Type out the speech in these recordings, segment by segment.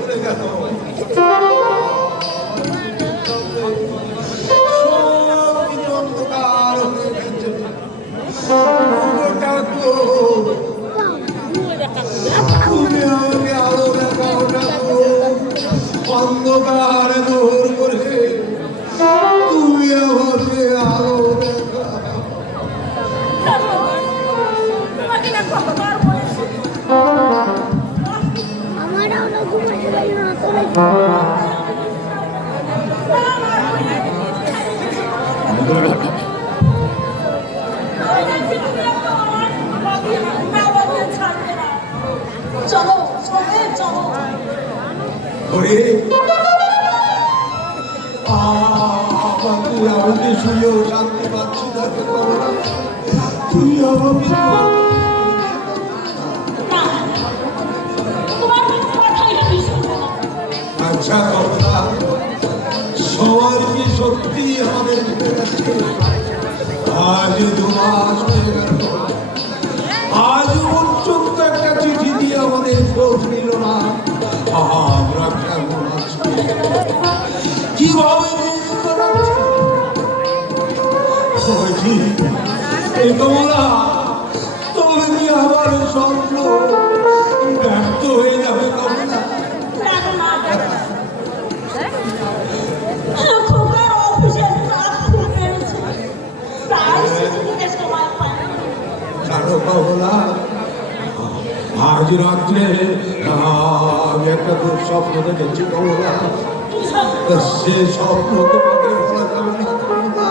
চলে গেল। অন্ধকার হয়ে গেছে। তুমি আমাকে আলো দেখাও ঠাকুর, অন্ধকার দূর করে তুমি আমাকে আলো দেখাও। চলো চলো চলো তুই আমাকে শুয়েও শান্তি পাচ্ছি না, তুই আমাকে আচ্ছা কথা সবার কি সত্যি আমাদের আজ 2 মাস হয়ে গেল, আজ পর্যন্ত একটা চিঠি দিয়ে আমাদের খোঁজ নিল না। আমরা কেমন আছি, কিভাবে তোমরা তবে কি আমার স্বপ্ন ব্যর্থ হয়ে যাবে? আজ রাত্রে আমি একটা দুঃস্বপ্ন দেখেছি কমলা, সে স্বপ্ন তোমাকে বলা যাবে না।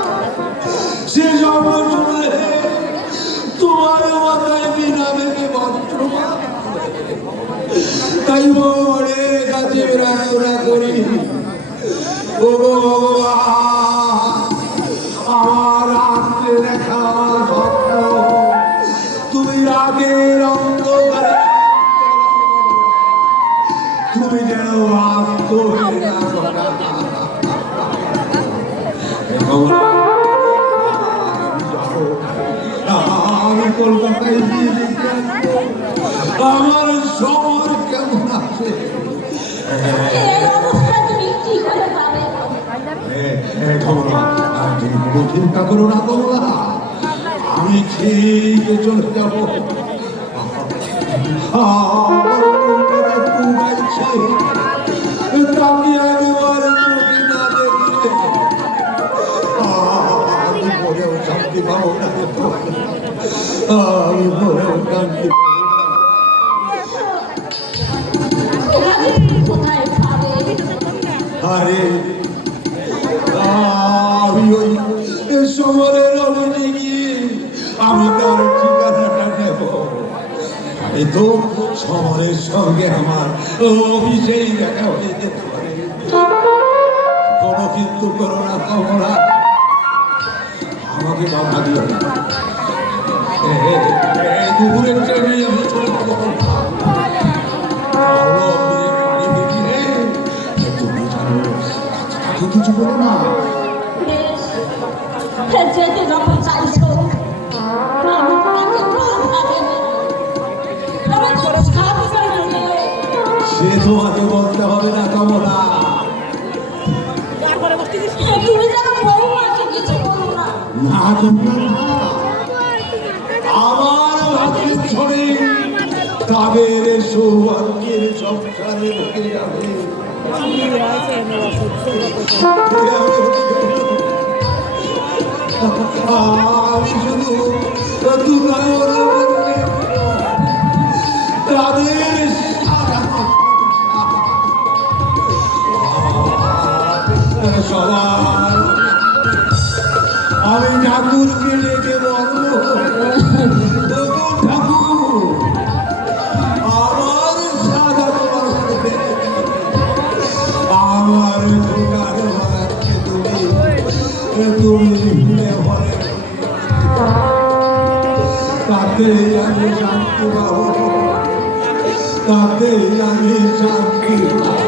সে স্বপ্ন শুনলে তোমার মাথায় বিনা দেখে মন্ত্র, তাই ভগবানের কাছে প্রার্থনা করি, ও ভগবান আমার রাত্রে দেখা স্বপ্ন তুমি রাগের অন্ধকারে তুমি যেন বাস্তব হয়ে না ঘটা। আমি কলকাতায় গিয়ে দেখলাম আমার শহর কেমন আছে। চিন্তা করো না কমলা, আমি ঠিক চলে যাবো। তাকে একবার চোখে না দেখলে আমি বলেও শান্তি পাবো না, আমি বলেও শান্তি আরে আমি ওই শহরের অভিনে গিয়ে আমি তার ঠিকানাটা নেব। আমি তো শহরের সঙ্গে আমার অফিসেই দেখা হয়ে যেতে পারে, কোনো কিন্তু করো না কমলা, আমাকে বাধা দিও না। দুপুরের ট্রেনে আমি চলে যাবো, কিছু করো না। যেতে যখন চাইছো সে তোমাকে বলতে হবে না কমলা, তুমি যেন বৌমাকে কিছু বলো না। আমার ভাগ্যের ছড়ে তাদের সৌভাগ্যের সংসারে ঢুকে যাবে। আমি শুধু তাদের সবার আমি ঠাকুরকে ডেকে বলবো, ঠাকুর আমার সাদা আমার তুমি ভুলে ভরে তাতে আমি শান্তি পাবো, তাতে আমি শান্তি পাবো।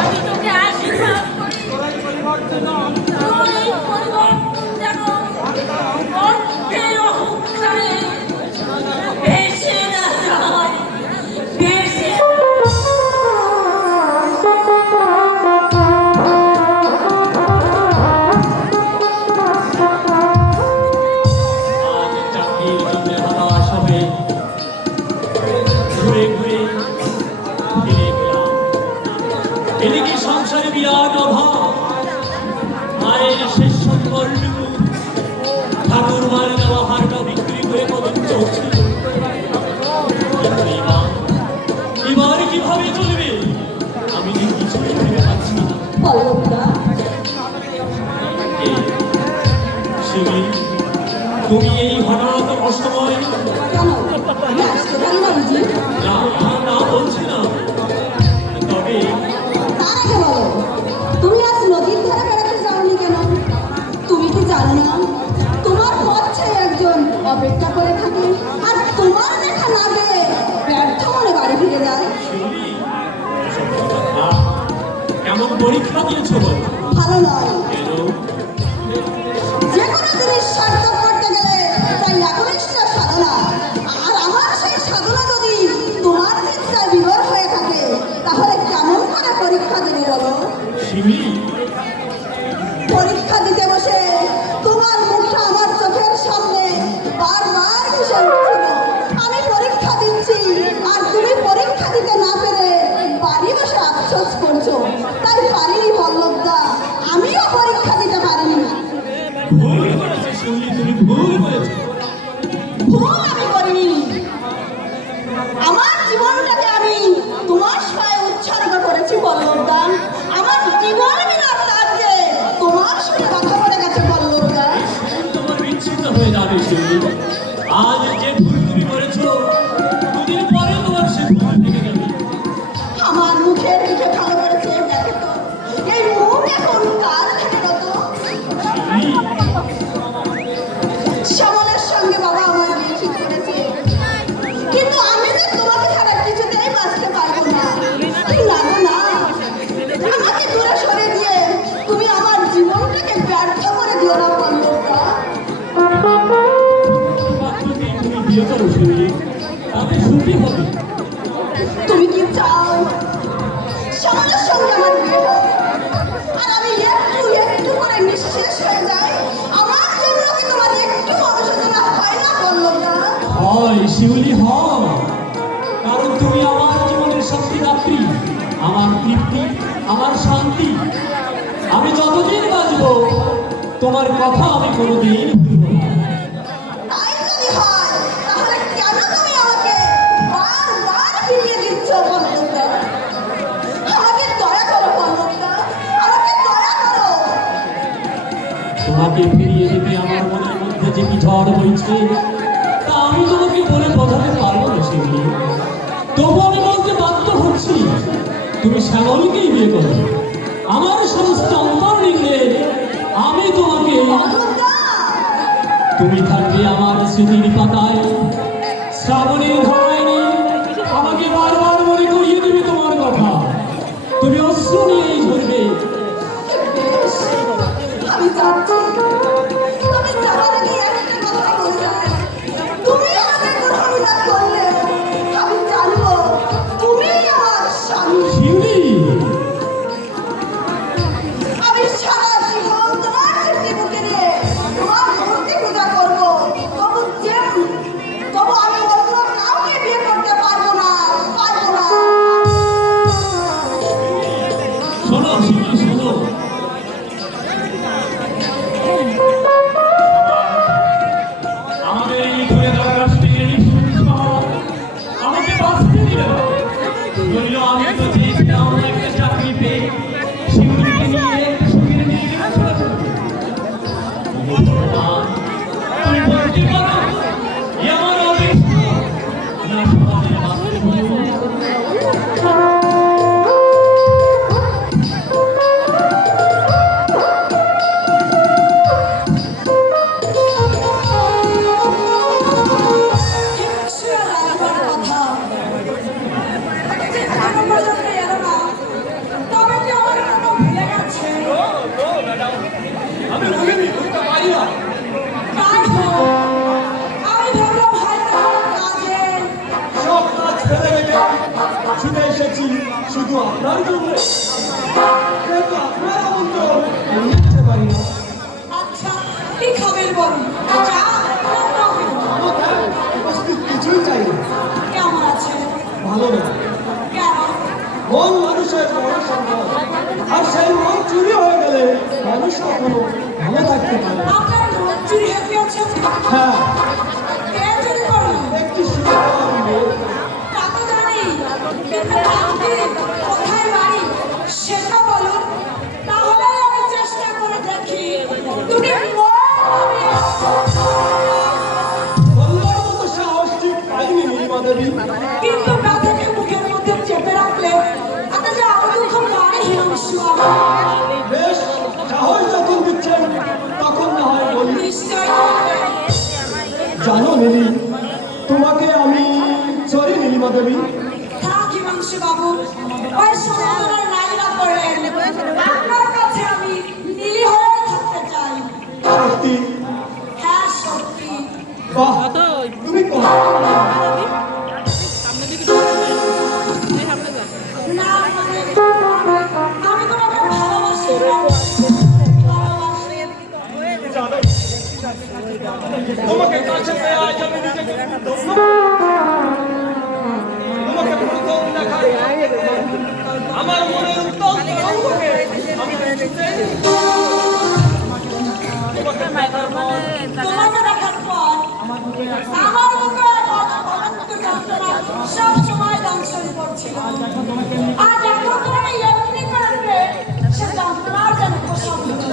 আমি তোকে আশীর্বাদ করি, পরিবর্তন মায়ের শেষ সম্বলটুকু ঠাকুর মার দেওয়া হারটা বিক্রি করে কদম চলছে। এবার কিভাবে চলবে আমি যে কিছুই ভেবে পাচ্ছি না। পল্লবদা শিবি, তুমি এই হঠাৎ অসময় কেন আমি আসতে পারি না বুঝি? না না বলছি না, তবে তার আগে বলো, তুমি আজ নদীর ধারে বেড়াতে যাওনি কেন? তুমি কি জানো না তোমার পথে একজন অপেক্ষা করে থাকে, আর তোমার দেখা না পেয়ে ব্যর্থ মনে বাড়ি ফিরে যায়? শিবি, এসব কথা কেমন পরীক্ষা দিয়েছো বলো? ভালো নয়। কেন? যে কোনো জিনিস সার্থক করতে গেলে তাই একনিষ্ঠ সাধনা, আর আমার সেই সাধনা যদি তোমার চিন্তায় বিভোর হয়ে থাকে তাহলে কেমন করে পরীক্ষা দেবে বলো? শিবি, পরীক্ষা দিতে বসে তোমার মুখটা আমার চোখের সামনে বারবার ভেসে উঠছিল। আমি পরীক্ষা দিচ্ছি আর তুমি পরীক্ষা দিতে না পেরে বাড়ি বসে আফসোস করছো। তাই পারিনি পল্লবদা, আমিও পরীক্ষা দিতে পারিনি। ভুল করেছে শিবি, তুমি ভুল করেছো। ভুল আমি করিনি। আমার জীবনটাকে আমি তোমার সহায় উৎসর্গ করেছি পল্লবদা। আমার জীবন বিনা কাজে তোমার সঙ্গে কথা বলে গেছে পল্লবদা। তোমার বিচ্ছিন্ন হয়ে যাবে শিবি। আজ যে ভুল তুমি করেছো, দুদিন পরে তোমার সে ভুল ভেঙে যাবে। আমার মুখের দিকে ভালো করেছে দেখো তো, এই মুখ এখন কার থেকে কত? শিবি, শ্যামলের সঙ্গে বাবা আমার বিয়ে ঠিক করেছে, কিন্তু আমি যে তোমাকে ছাড়া কিছুতেই বাঁচতে পারবো না। কি লাগো না, আমাকে দূরে সরে দিয়ে তুমি আমার জীবনটাকে ব্যর্থ করে দিও না পল্লবদা। যদি তুমি বিয়ে করো শিবি, তাহলে সুখী হবে। তুমি কি চাও শ্যামলের সঙ্গে আমার বিয়ে হোক, আর আমি একটু একটু করে নিঃশেষ হয়ে যাই? আমার জন্য কি তোমার একটু অনুশোচনা হয় না পল্লবদা? হয় শিউলি, হয়। কারণ তুমি আমার জীবনের শক্তিদাত্রী, আমার তৃপ্তি, আমার শান্তি। আমি যতদিন বাঁচবো তোমার কথা আমি কোনোদিন ভুলব না। তাই যদি হয় তাহলে কেন তুমি আমাকে বারবার ফিরিয়ে দিচ্ছ পল্লবদা? আমাকে দয়া করো পল্লবদা, আমাকে দয়া করো। তোমাকে ফিরিয়ে দিতে আমার মনের মধ্যে যে কি ঝড় বইছে তা আমি তোমাকে বলে বোঝাতে পারবো না শিউলি। তবু আমি বলতে বাধ্য হচ্ছি, তুমি শ্যামলকেই বিয়ে করো। আমার সমস্ত অন্তর নিয়ে আমি তোমাকে, পল্লবদা, তুমি থাকবে আমার স্মৃতির পাতায়। শ্রাবণের ধরায় নিয়ে আমাকে বারবার মনে করিয়ে দেবে তোমার কথা। তুমি অশ্রু নিয়েই ঝরবে। বেশ, আমি যাচ্ছি। তবে যাওয়ার আগে একটা কথা বলতে হয়। তুমি আমাকে গ্রহণ না করলে আমি জানবো তুমি আমার স্বামী। শিউলি, আমি সারা জীবন তোমার স্মৃতি বুকে নিয়ে তোমার মূর্তি পূজা করবো। তবু আমি অন্য কাউকে বিয়ে করতে পারবো না, পারবো না। শোনো শিউলি, শোনো। আমাদের এই ঘুরে দেওয়া রাষ্ট্রের এই শহর আমাকে বাঁচতে দিল না। বলল আমি তো চেয়েছিলাম একটা চাকরি পেয়ে শিউলিকে নিয়ে সুখের নিয়ে ছোট করবো। তুমি বলতে পারো এ আমার অপেক্ষা না সমাজের বাস্তব। কিচ্ছু লাগবার কথা। এখনো পর্যন্ত এলো না। তবে কি আমার কোনো ভুলে গেছে? আমি ভুলিনি, ভুলতে পারি না। তাই হোক, আমি ভাবলাম হয়তো কাজে সব কাজ ফেলে রেখে ছুটে এসেছি শুধু আপনার জন্য। কিন্তু আপনার আমন্ত্রণ আমি নিতে পারি না। আচ্ছা কি খাবেন বলুন? চা না কফি? আমাকে উপস্থিত কিছুই চাই না। কেমন আছে? ভালো না। কেন? মন মানুষের বড় সম্পদ, আর সেই মন চুরি হয়ে গেলে মানুষ ভালো থাকতে পারে। আপনার চুরি হয়ে গিয়েছে। হ্যাঁ, কে চুরি করলো? একটি সুন্দর মেয়ে। তা তো জানি, কিন্তু আপনি কোথায় বাড়ি সেটা বলুন, তাহলে আমি চেষ্টা করে দেখি তুমি বলবার মতো সাহস ঠিক পাইনি নীলিমা দেবী। কিন্তু ব্যথাকে মুখের মধ্যে চেপে রাখলে তাতে যে আরো দুঃখ বাড়ে হিমাংশু। বেশ, সাহস যখন দিচ্ছেন তখন না হয় বলি। নিশ্চয়ই জানো নীলি, তোমাকে আমি সরি নীলিমা দেবী। থাক হিমাংশু বাবু, ওই সমুদ্রের নাইলা পড়লেন, আপনার কাছে আমি নীলি হয়ে থাকতে চাই। সত্যি? হ্যাঁ সত্যি। বাহ, তুমি কথা না মানে আমি তোমাকে ভালোবাসি না। ভালোবাসি। তোমাকে কাছে পেয়ে আজ আমি নিজেকে ধন্য। তোমাকে প্রথম দেখায় আমার মনের উত্তল তরঙ্গকে আমি দেখতে তোমাকে দেখার পর তোমাকে দেখার পর আমার বুকে এক অনন্ত যন্ত্রণা সব সময় দংশন করছিল। আর যখন তুমি এমনি করবে সে যন্ত্রণার যেন প্রসব হলো।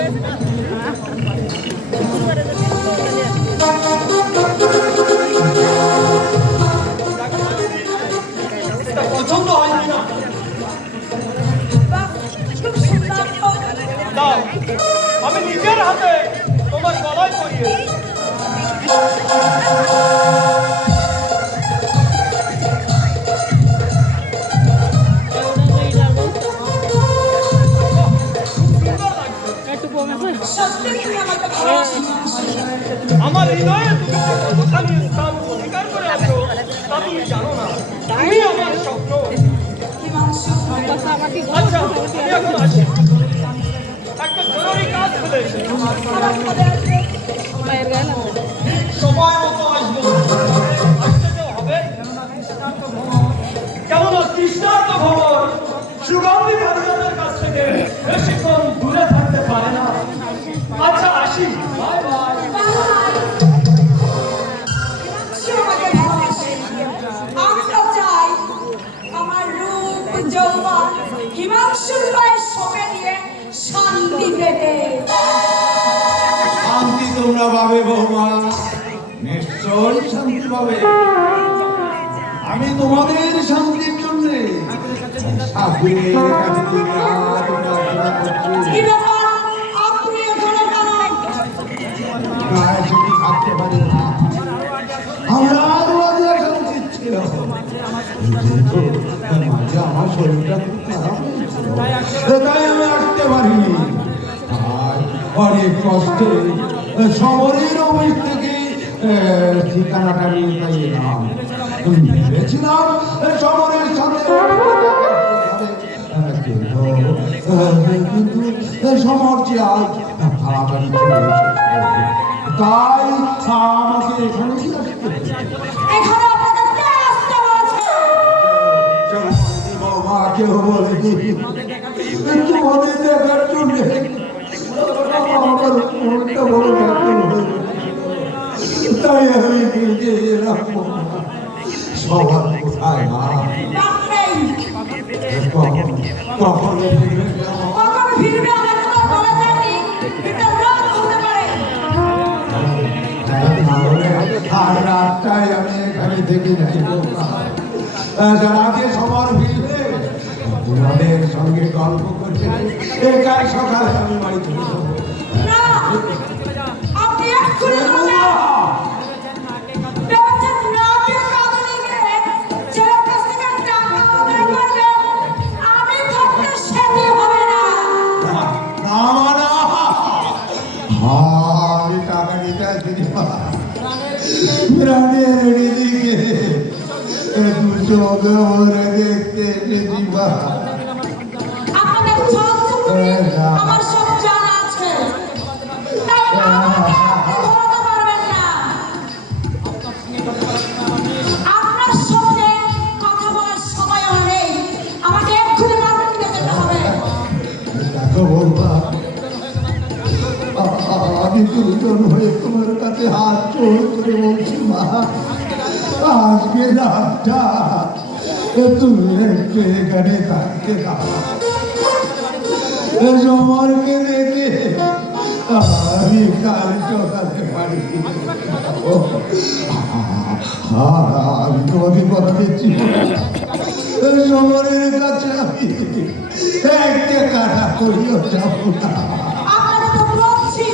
এটা পছন্দ হয় কিনা বাহ, খুব সুন্দর তো। দাও, আমি নিজের হাতে তোমার গলায় পরিয়ে সত্যি তুমি আমাকে ভালোবাসি। আমার হৃদয়ে তুমি যে কতখানি স্থান অধিকার করে আছো তা তুমি জানো না। তুমি আমার স্বপ্ন। হিমাংশু, আচ্ছা, আমি এখন আসি, একটা জরুরি কাজ ফেলে এসেছি। খারাপ করে আসবে। সময় মতো আসবো। আসতে তো হবে। কেমন তৃষ্ণার্ত ভ্রমণ সুগন্ধি কারিগরের কাছ থেকে বেশিক্ষণ দূরে থাকতে পারে না। আচ্ছা, আসি। Bye bye. হিমাংশু আমাকে ভালোবাসে। আমি তো চাই আমার রূপ যৌবন হিমাংশুর গায়ে সঁপে দিয়ে শান্তি পেতে। শান্তি তোমরা পাবে বৌমা, নিশ্চয় শান্তি পাবে। আমি তোমাদের শান্তির জন্য সাধুর কাছে দিয়ে আরাধনা করছি। কি ব্যাপার? আপনি এখানে কেন? গায়ে যদি থাকতে পারি না, আমরা তোমাদের শান্তি ছিল। কিন্তু মাঝে আমার শরীরটা খুব খারাপ হয়েছিল, তাই আমি আসতে পারিনি। আর অনেক কষ্টে শহরের অফিস থেকে ঠিকানাটা নিয়ে তাই এলাম। ভেবেছিলাম শহরের সাথে কিন্তু শহর যে আজ তাড়াতাড়ি চলে এসেছে, তাই আমাকে এখানে কি আসতে হয়েছে। এখানে আপনাকে কে আসতে বলেছে? বাবা কেউ বলেনি, তোমাদের দেখার জন্য আমার মনটা বড় ব্যাকুল হয়ে গেছে। তাই আমি নিজে এলাম। সবার কোথায় না ডাক নেই। কখন কখন ফিরবে আমাকে তো বলা যায়নি। এটা রাত হতে পারে। আর রাতটাই আমি এখানে থেকে যাই। রাতে সবার ভিড়ে তোমাদের সঙ্গে গল্প করতে একাই সকালে আমি বাড়ি চলে যাবো। না, আপনি এক্ষুনি চলে যান। ভেবেছেন রাতের কাজে গিয়ে ছেলের কাছ থেকে টাকা আদায় করবেন? আমি থাকতে সেটি হবে না। আমি টাকা নিতে আসিনি, প্রাণের দিকে দুটো মনে দেখতে এসেছি বা। আপনাদের চলচ্চিত্রে আমার সব জানা আছে, তাই আমাকে আপনি ধরাতে পারবেন না। আপনার সঙ্গে কথা বলার সময় আমার নেই। আমাকে এক্ষুনি মার্কেটে যেতে হবে। দেখো বৌমা, আমি দুজন হয়ে তোমার কাছে হাত জোড় করে বলছি মা, আজকে রাতটা তুমি একটু এখানে থাকতে দাও। সমরকে দেখে আমি কাল সকালে বাড়ি আমি তোমাকে কথা দিচ্ছি, সমরের কাছে আমি একটা কাটা করিও যাব না। আপনারা তো বলছি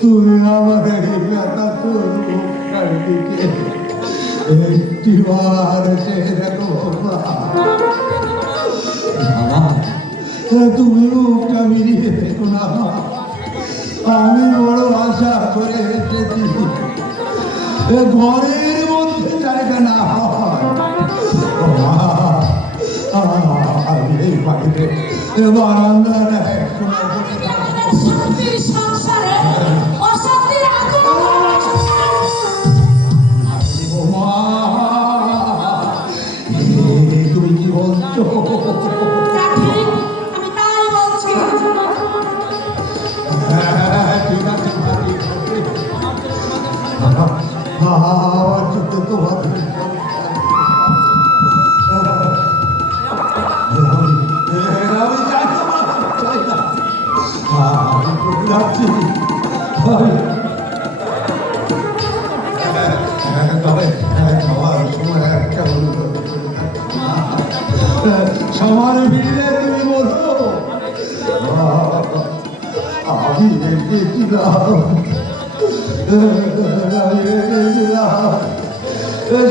তুমি আমার দিকে একটি বার চেয়ে দেখো তুমি মুখটা মিলিয়ে দেখো না, আমি বড় আশা করে এসেছি ঘরের মধ্যে জায়গা না হয় এই বাড়িতে বারান্দা নেয় সংসারে অশান্তির আগুন তুমি কি বলছো? আমি তাই বলছি। ঠিক আছে আমার চোখে তো ভালো আমি চাই না যাচ্ছি তবে খাওয়ার সময় একটা সবার ভিড়ে তুমি বলো আমি রেখেছিলাম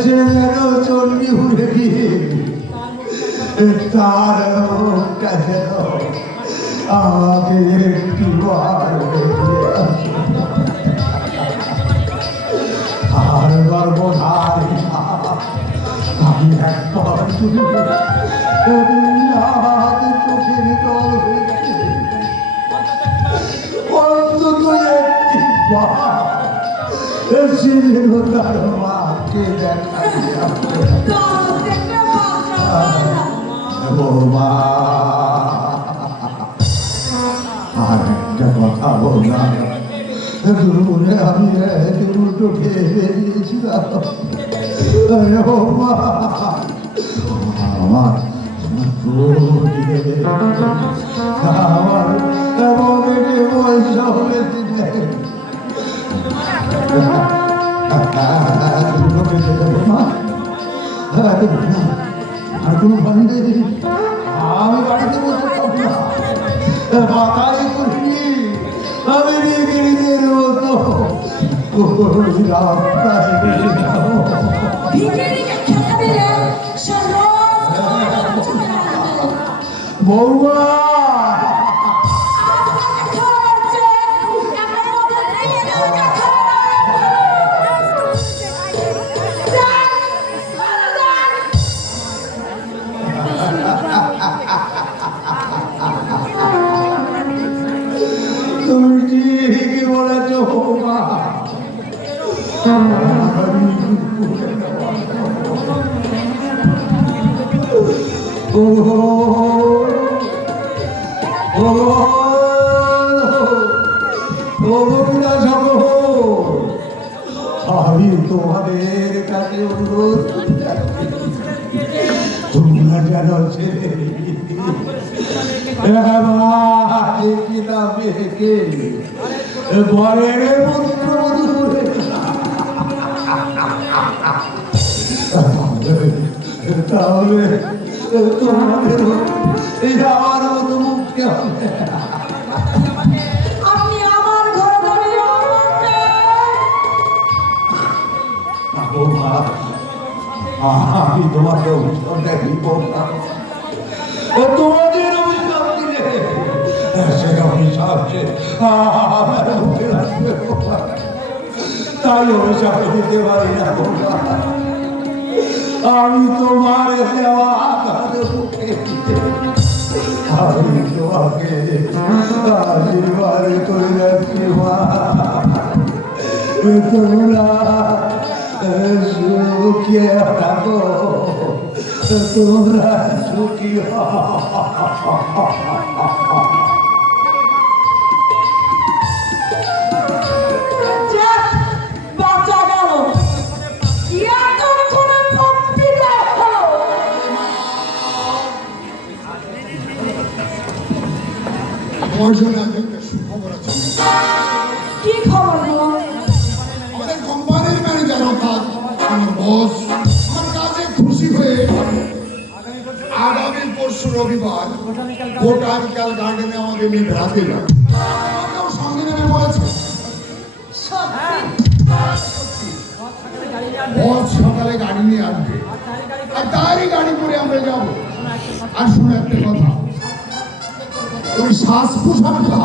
সে যেন চন্ডী উড়ে গিয়ে তার মুখটা যেন আমাকে একটি বার আর গর্বধারী আমি একবার চোখের জল হয়েছে অন্তত একটি বার তার মাকে দেখা বৌমা আর একটা কথা বললাম দুপুরে আমি দুটো খেয়ে বেরিয়েছিলাম বৌমা আমার আমার মনে পয়সা হয়েছে আর কোনো বন্ধে আমি বাড়িতে বসে থাকবো না, বাতাই করিনি আমি বিক্রিদের মতো বৌমা তুমি ঠিকই বলেছ বৌমা, আমি তোমাদের কাছে অনুরোধ তোমরা যেন ছেলে মেয়েকে ঘরের পুত্রবধূ করে তাহলে তোমাদের আমার মতো মুখকে হবে। আপনি আমার ঘরে দাঁড়িয়ে আমি তোমাকে অভিশাপ দিব না, তোমাদের অভিশাপ দিলে সে অভিশাপ আমার মুখে আসবে, তাই অভিশাপ দিতে পারি না। আমি তোমার দেওয়া মুখে আমি তোমাকে আশীর্বাদ করে যাচ্ছি মা, তোমরা সুখে থাকো তোমরা সুখী যাক, বাঁচা গেল। এতক্ষণে ভক্তি দেখো। বর্ষণে একটা সুখবর আছে। কি খবর গো? আমাদের কোম্পানির ম্যানেজার অর্থাৎ আমার বস আমার কাজে খুশি হয়ে আগামী পরশু রবিবার বোটানিক্যাল গার্ডেনে আমাদের নিয়ে বেড়াতে যাবে। আমাকেও সঙ্গে নেবে বলেছে। বস সকালে গাড়ি নিয়ে আসবে আর তারই গাড়ি করে আমরা যাবো। আর শুনে একটা কথা, ওই শ্বাস প্রশ্বাসটা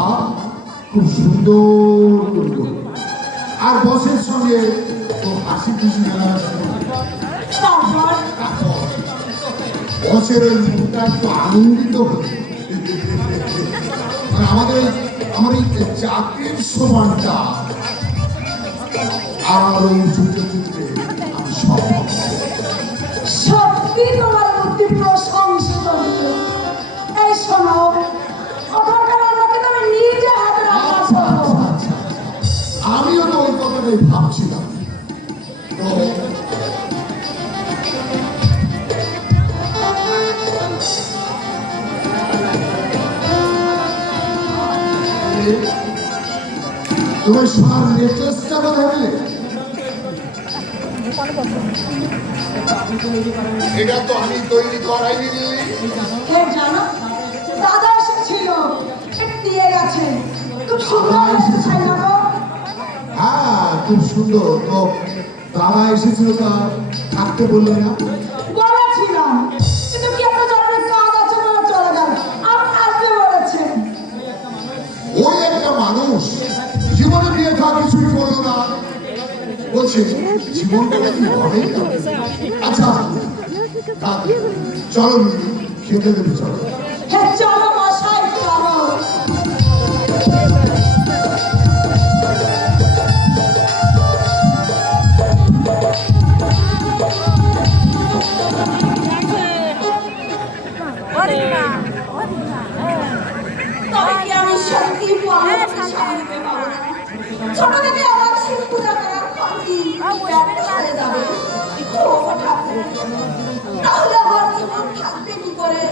খুব সুন্দর করবে আর বসের সঙ্গে তো হাসি খুশি মেলামেশা করবে। তারপর তারপর বসের ওই মুখটা একটু আনন্দিত হবে। আর আমার এই চাকরির সমানটা আরো উঁচুতে তুলতে আমি সক্ষম হব। সত্যি তোমার বুদ্ধি প্রশংসিত হলো। এই শোনো, ওখানকার রান্নাকে তুমি নিজে হাতে রান্না আচ্ছা, করো। আচ্ছা, আচ্ছা। আমিও তো ওই কথাটাই ভাবছিলাম। তো তোমার সোনার নেকলেসটা কোথায় পেলে? এটা তো আমি তৈরি করাইনি দিল্লি। এই জানো, দাদা এসেছিল, দিয়ে গেছে। খুব সুন্দর হয়েছে, তাই না গো? হ্যাঁ, খুব সুন্দর। তো দাদা এসেছিল, তা থাকতে বললে না? বলেছিলাম, কিন্তু কি একটা জানলে কাজ আছে বলে চলে গেল। আপনি আসবে বলেছেন। ওই একটা মানুষ জীবনে বিয়ে থা কিছুই করলো না, বলছে জীবনটা নাকি ভালোই যাবে। আচ্ছা তা চলো দিদি, খেতে দেবে চলো। হ্যাঁ চলো মশাই, চলো। তবে কি আমি সত্যি বলতে সামনে পাবো না? ছোট থেকে আমার শিব পূজা করার ভক্তি ব্যর্থ হয়ে যাবে। ও ঠাকুর, তাহলে আমার জীবন থাকবে কি করে?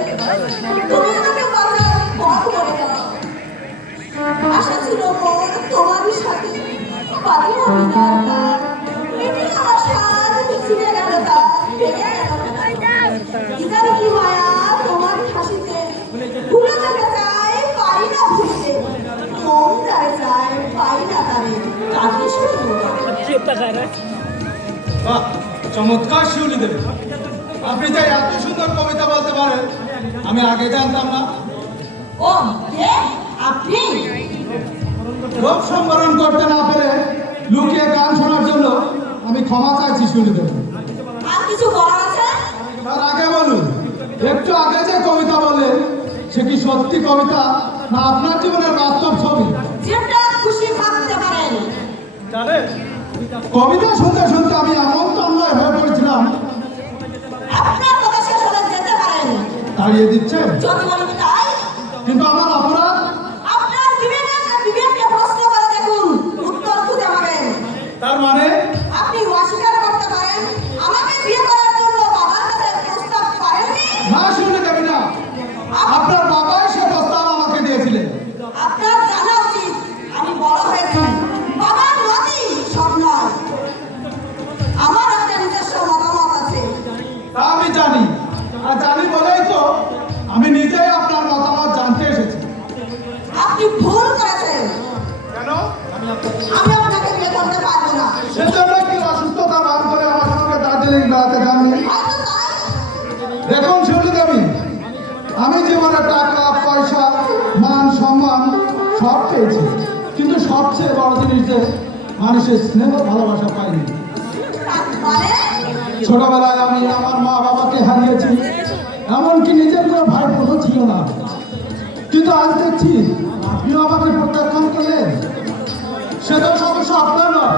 তুমি আমাকে বাঁচার পথ করে দাও। আশা ছিল মোর তোমারই সাথে বাড়ি হবে না তার। মিটিং আমার সাথ মিছিলে গেল তার, ভেঙে গেল তার। ইদানি কি মায়া তোমার হাসিতে, ভুলে যেতে চাই পারি না ভুলতে। মন যায় যায় পাই না তারে, কাকে শুনবো? বাহ, চমৎকার শিউলি দেবে। আপনি যে এত সুন্দর কবিতা বলতে পারেন আমি আগে জানতাম না। ও কে আপনি? রোগ সম্বরণ করতে না পেরে লুকিয়ে গান শোনার জন্য আমি ক্ষমা চাইছি শিউলি দেবে। আর কিছু বলার আছে? তার আগে বলুন, একটু আগে যে কবিতা বললেন সে কি সত্যি কবিতা না আপনার জীবনের বাস্তব ছবি? যেটা খুশি ভাবতে পারেন। কবিতা শুনতে শুনতে আমি এমন তন্ময় হয়ে পড়েছিলাম, আপনার কথা শেষ হলে যেতে পারেন। তাড়িয়ে দিচ্ছে। যদি বলেন তাই, কিন্তু আমার অপরাধ। আপনার বিবেককে প্রশ্ন করে দেখুন, উত্তর খুঁজে পাবেন। তার মানে আপনি অস্বীকার করতে পারেন আমাকে বিয়ে করার জন্য বাবার কাছে প্রস্তাব করেননি। না শুনতে দেবে না, আপনার বাবাই সে প্রস্তাব আমাকে দিয়েছিলেন। আপনার জানা উচিত আমি বড় হয়েছি, বাবার মতই সব নয়। আমার একটা নিজস্ব মতামত আছে। তা আমি জানি, আর জানি বলেই তো আমি নিজেই আপনার মতামত জানতে এসেছি। আপনি ভুল করেছেন। কেন? আমি আপনাকে বিয়ে করতে পারবো না। সেজন্য কি অসুস্থতা ভাব করে আমার সঙ্গে দার্জিলিং বেড়াতে যাননি? হয়তো তাই। দেখুন শিউলি দেবী, আমি জীবনে টাকা পয়সা মান সম্মান সব পেয়েছি, কিন্তু সবচেয়ে বড় জিনিস যে মানুষের স্নেহ ভালোবাসা পাইনি। মানে ছোটবেলায় আমি আমার মা বাবাকে হারিয়েছি, এমনকি নিজের কোনো ভাই বোনও ছিল না। কিন্তু আজ দেখছি আপনিও আমাকে প্রত্যাখ্যান করলেন। সেটা সমস্যা আপনার নয়,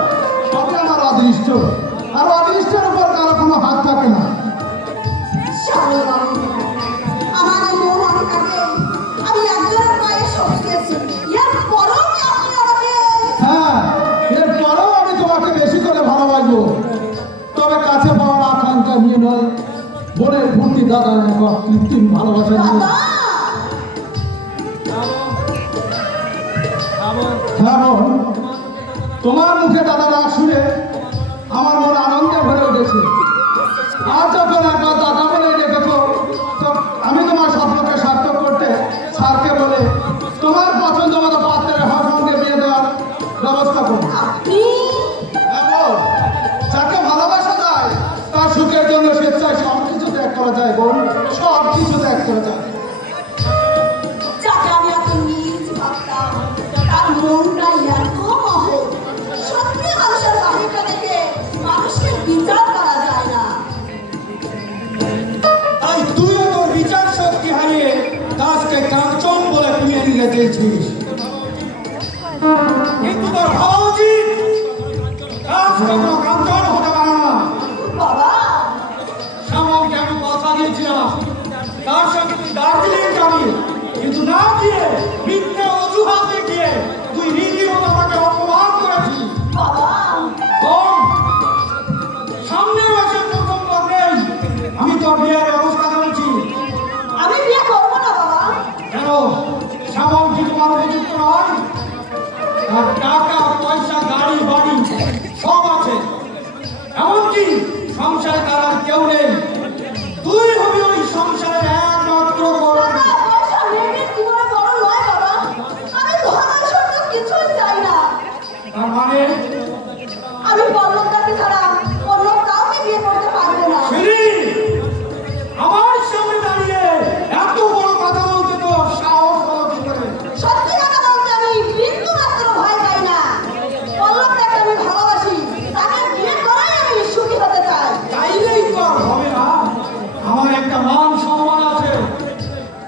সবই আমার অদৃষ্ট, আর অদৃষ্টের উপর কারো কোনো হাত থাকে না। সব বোনের ভর্তি দাদার মতো কৃত্রিম ভালোবাসা নিয়ে দাদা হ্যাঁ বোন, তোমার মুখে দাদা ডাক শুনে আমার মন আনন্দে ভরে উঠেছে। আর যখন একবার দাদা বলে ডেকেছো, তো আমি তোমার স্বপ্নকে সার্থক করতে স্যারকে বলে তোমার পছন্দ মতো পাত্রের সঙ্গে বিয়ে দেওয়ার ব্যবস্থা করবো। আপনি এবং যাকে ভালোবাসা যায় তার সুখের জন্য স্বেচ্ছায় সব কিছু ত্যাগ করা যায় বোন, সব কিছু ত্যাগ করা যায়। যাকে আমি এত নিজ ভাবতাম তার মনটাই এত মহৎ। সত্যি মানুষের বাহিরটা দেখে মানুষকে বিচার করা যায় না। তাই তুইও তোর বিচার শক্তি হারিয়ে দাসকে কাঞ্চন বলে কিনে নিয়ে চেয়েছিস, কিন্তু তোর ভাবা উচিত দাস কখনো কাঞ্চন হতে পারে না। বাবা শ্যামলকে আমি কথা দিয়েছিলাম তার সঙ্গে তুই দার্জিলিং যাবি, কিন্তু না গিয়ে মিথ্যে অজুহাত দেখিয়ে তুই রীতিমতো আমাকে অপমান করেছিস। বাবা কম সামনের মাসের প্রথম লগ্নেই আমি তোর বিয়ের ব্যবস্থা করেছি। আমি বিয়ে করবো না বাবা। কেন শ্যামল কি তোমার উপযুক্ত নয়? আর টাকা পয়সা গাড়ি বাড়ি সব আছে, এমনকি সংসারে তার আর কেউ নেই। তুই হবি ওই সংসারের একমাত্র বড়। টাকা পয়সা মেয়েদের জীবনে বড় নয় বাবা। আমি ধন ঐশ্বর্য কিছুই চাই না। তার মানে আমি পল্লবদাকে ছাড়া অন্য কাউকে বিয়ে করতে পারবো না। সিঁড়ি আমার সামনে দাঁড়িয়ে এত বড় কথা বলতে তো সাহস হলো কি করে? সত্যি কথা বলতে আমি বিন্দু মাত্র ভয় পাই না। পল্লবদাকে আমি ভালোবাসি, তাকে বিয়ে করেই আমি সুখী হতে চাই। চাইলেই তো আর হবে না, আমার একটা মান সম্মান আছে।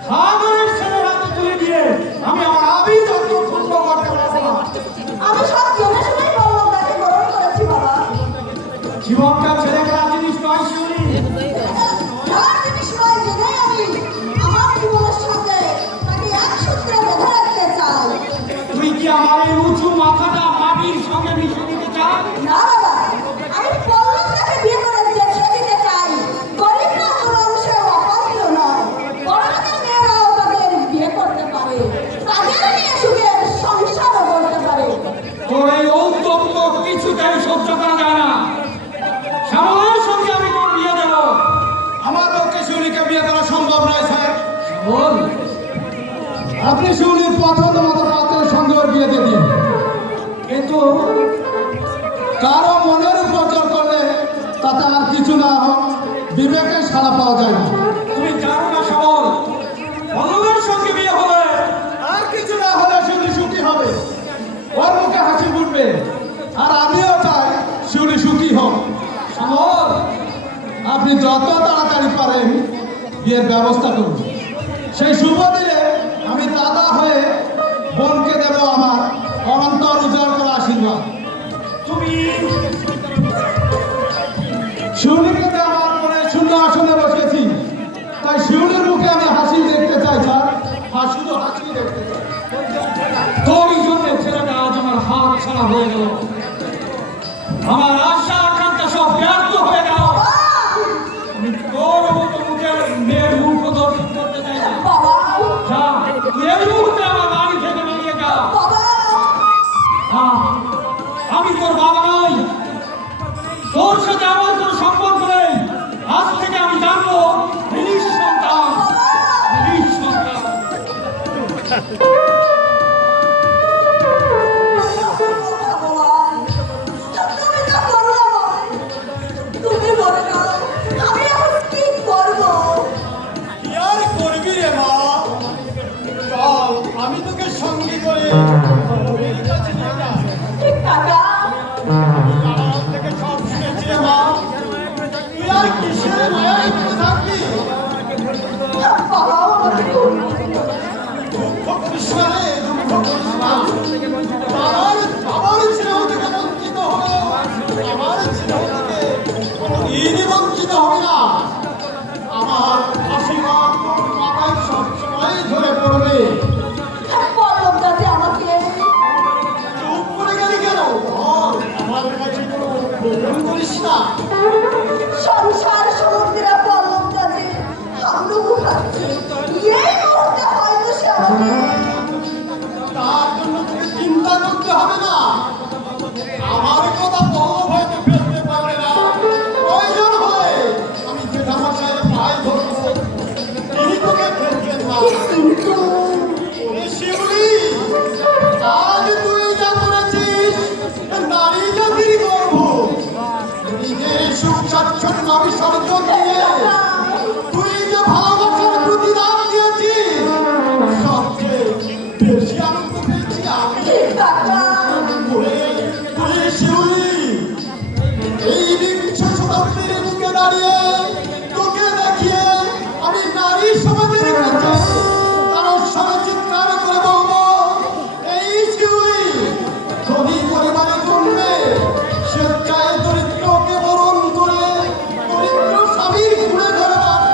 সাগরের ছেলের হাতে তুলে দিয়ে আমি আমার আবির্যত্ন ক্ষুণ্ণ করতে পারবো না। আমি সব জেনে শুনেই পল্লবদাকে গ্রহণ করেছি বাবা। জীবনটা ছেড়ে গেলা জিনিস নয় শিউরি। যার জিনিস নয় জেনেই আমি আমার জীবনের সাথে তাকে এক সূত্রে বেঁধে রাখতে চাই। তুই কি আমার এই উঁচু মাথাটা মাটির সঙ্গে মিশিয়ে দিতে চাস? না বাবা, আমি পল্লবদাকে বিয়ে করে দেশে দিতে চাই। গরিবরা কোনো অংশে অপাত্র নয়। বড়লোকের মেয়েরাও তাদের বিয়ে করতে পারে, তাদের নিয়ে সুখের সংসারও করতে পারে। তোর এই ঔদ্ধত্য কিছুতেই সহ্য করা যায় না। শ্যামলের সঙ্গে আমি তোর বিয়ে দেব। আমার পক্ষে শিউলিকে বিয়ে করা সম্ভব নয় স্যার। বল আপনি শিউলির পছন্দ মতো পাত্রের সঙ্গে ওর বিয়ে দিয়ে দিন, কিন্তু কারো মনের উপর জোর করলে তাতে আর কিছু না হোক বিবেকের সাড়া পাওয়া যায় না। তুমি জানো না শ্যামল, পল্লবের সঙ্গে বিয়ে হলে আর কিছু না হলে শিউলি সুখী হবে, ওর মুখে হাসি ফুটবে, আর আমিও চাই শিউলি সুখী হোক। শ্যামল আপনি যত তাড়াতাড়ি পারেন বিয়ের ব্যবস্থা করুন। সেই শুভ দিনে আমি দাদা হয়ে বোনকে দেব আমার অনন্তর উজাড় করা আশীর্বাদ। তুমি শিউলিকে তো আমার মনে শূন্য আসনে বসেছি, তাই শিউলির মুখে আমি হাসি দেখতে চাই স্যার, শুধু হাসি দেখতে চাই। তোরই জন্য ছেলেটা আজ আমার হাত ছাড়া হয়ে গেল। আমার আশা আকাঙ্ক্ষা সব ব্যর্থ হয়ে গেল। আমি তোর মতো মুখের মেয়ের মুখ দর্শন করতে চাই না। বাবা যা, তুই এই মুহূর্তে আমার বাড়ি থেকে বেরিয়ে যা। বাবা হ্যাঁ, আমি তোর বাবা নই, তোর সাথে আমার কোনো সম্পর্ক নেই। আজ থেকে আমি জানবো নিঃসন্তান, নিঃসন্তান। তুমি বলে দাও আমি এখন কি করবো? কি আর করবি রে মা? বিসর্জন দিয়ে তুই যে ভালোবাসার প্রতিদান দিয়েছিস, সবচেয়ে বেশি আনন্দ পেয়েছি আমি। কাকা ওরে, ওরে শিউলি, এই বিংশ শতাব্দীর বুকে দাঁড়িয়ে তোকে দেখিয়ে আমি নারী সমাজের কাছে তার সঙ্গে চিৎকার করে বলবো, এই শিউলি ধনী পরিবারে জন্মে স্বেচ্ছায় দরিদ্রকে বরণ করে দরিদ্র স্বামীর ঘুরে ধরে বাস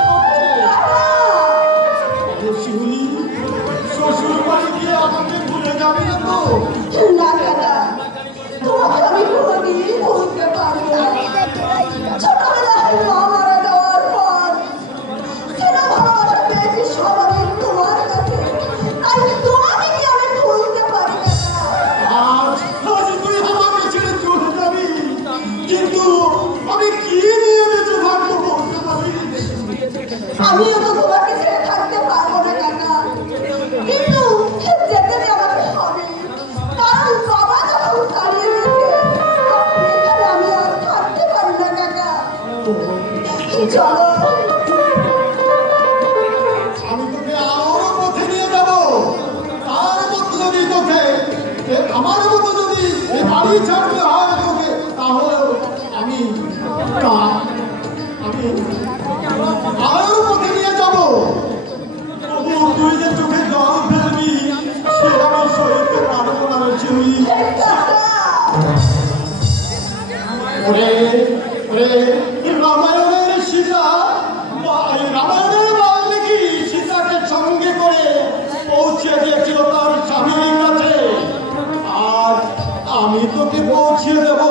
করছে। শিউলি, শ্বশুর বাড়ি গিয়ে আমাকে ভুলে যাবি না তো? না কাকা, তোমাকে আমি কোনোদিন ভুলতে পারি না। ছোটবেলায় মা মারা যাওয়ার পর সেটা ভালোবাসা পেয়েছি সবারই তোমার কাছে, তাই তোমাকে কি আমি ভুলতে পারি না। আজ আজ তুই আমাকে ছেড়ে চলে যাবি, কিন্তু আমি কি নিয়ে বেঁচে থাকবো বলতে পারিস? আমিও তো তোমাকে ছেড়ে থাকতে পারবো না কাকা, কিন্তু যেতে যে আমাকে হবে, কারণ বাবা যখন দাঁড়িয়ে গেছে তখন এখানে আমি আর থাকতে পারি না কাকা। চলো আমি তোকে আরো পথে নিয়ে যাব, তার মতো যদি তোকে আমার মতো যদি এ বাড়ি ছাড়তে হয় তোকে, তাহলে আমি আরো পথে নিয়ে যাব। তবু তুই যে চোখে জল ফেলবি সে আমি সইতে পারবো না রে শিউলি। ওরে ওরে, রামায়ণের সীতা, রামায়ণের বাল্মীকি সীতাকে সঙ্গে করে পৌঁছে দিয়েছিল তার স্বামীর কাছে, আর আমি তোকে পৌঁছে দেবো